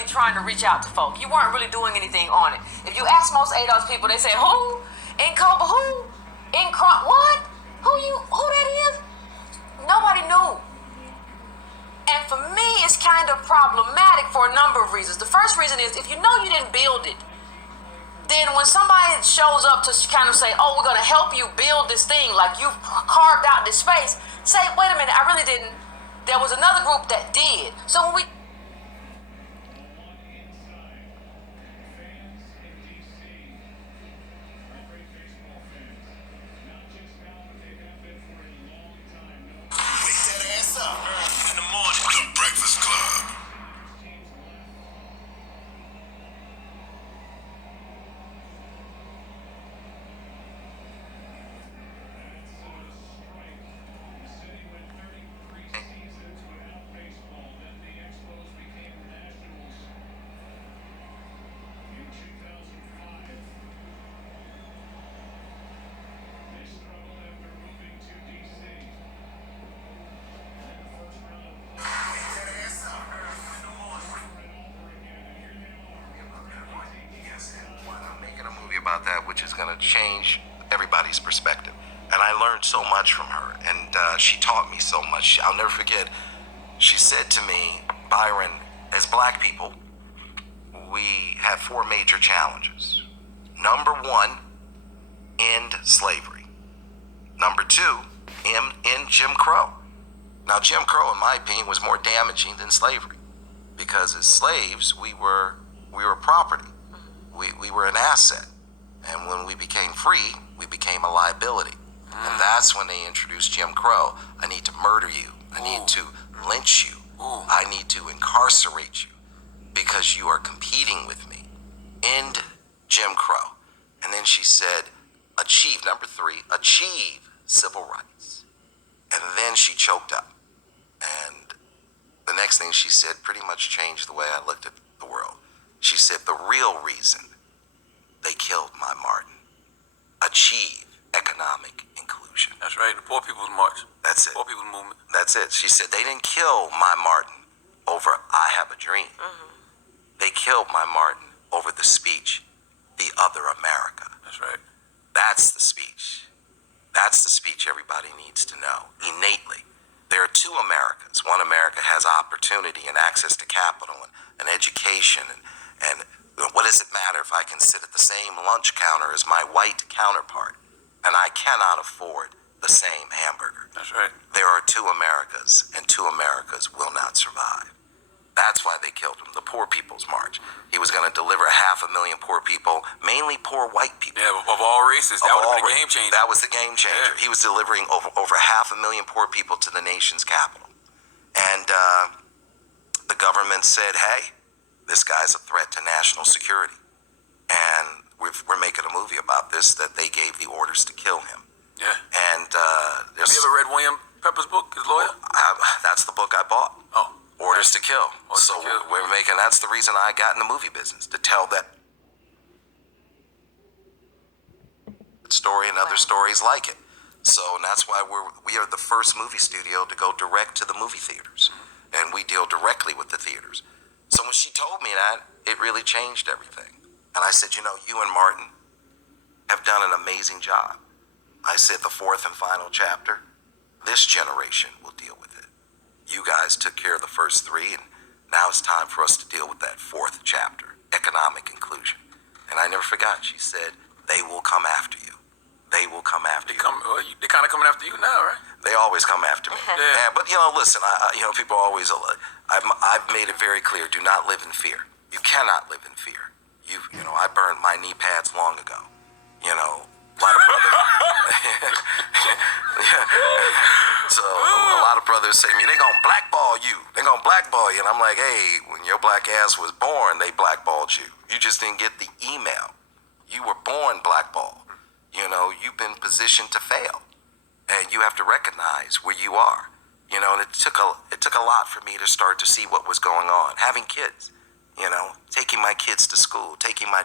really trying to reach out to folk. You weren't really doing anything on it. If you ask most ADOS people, they say, who? In Cobra, who? In Crump, what? Who that is? Nobody knew. And for me, it's kind of problematic for a number of reasons. The first reason is, if you know you didn't build it, then when somebody shows up to kind of say, oh, we're going to help you build this thing, like you've carved out this space, say, wait a minute, I really didn't. There was another group that did. So when we... about that, which is going to change everybody's perspective. And I learned so much from her, and she taught me so much. I'll never forget, she said to me, Byron, as black people, we have 4 major challenges. Number 1, end slavery. Number 2, end Jim Crow. Now, Jim Crow, in my opinion, was more damaging than slavery, because as slaves, we were property. We were an asset. And when we became free, we became a liability. And that's when they introduced Jim Crow. I need to murder you. I need to lynch you. I need to incarcerate you because you are competing with me. End Jim Crow. And then she said, achieve, number 3, achieve civil rights. And then she choked up. And the next thing she said pretty much changed the way I looked at the world. She said, the real reason they killed my Martin, achieve economic inclusion. That's right, the Poor People's March. That's it. Poor People's Movement. That's it. She said they didn't kill my Martin over I Have a Dream. They killed my Martin over the speech, The Other America. That's right. That's the speech. That's the speech everybody needs to know, innately. There are 2 Americas. One America has opportunity and access to capital and education and what does it matter if I can sit at the same lunch counter as my white counterpart and I cannot afford the same hamburger? That's right. There are 2 Americas, and 2 Americas will not survive. That's why they killed him, the Poor People's March. He was going to deliver 500,000 poor people, mainly poor white people. Yeah, of all races. That would have been a game changer. That was the game changer. Yeah. He was delivering over 500,000 poor people to the nation's capital. And the government said, hey, this guy's a threat to national security. And we're making a movie about this, that they gave the orders to kill him. Yeah. And have you ever read William Pepper's book, his lawyer? That's the book I bought. Oh. Orders to Kill. Orders so to Kill. We're making, that's the reason I got in the movie business, to tell that story and other stories like it. So, and that's why we are the first movie studio to go direct to the movie theaters. And we deal directly with the theaters. So when she told me that, it really changed everything. And I said, you know, you and Martin have done an amazing job. I said, the 4th and final chapter, this generation will deal with it. You guys took care of the first 3, and now it's time for us to deal with that 4th chapter, economic inclusion. And I never forgot, she said, they will come after you. They will come after you. They're kind of coming after you now, right? They always come after me. Yeah. But, you know, listen, people always, I've made it very clear, do not live in fear. You cannot live in fear. You know, I burned my knee pads long ago. You know, a lot of brothers. So a lot of brothers say to me, they're going to blackball you. They're going to blackball you. And I'm like, hey, when your black ass was born, they blackballed you. You just didn't get the email. You were born blackballed. You know, you've been positioned to fail. And you have to recognize where you are. You know, and it took a lot for me to start to see what was going on. Having kids, you know, taking my kids to school, taking my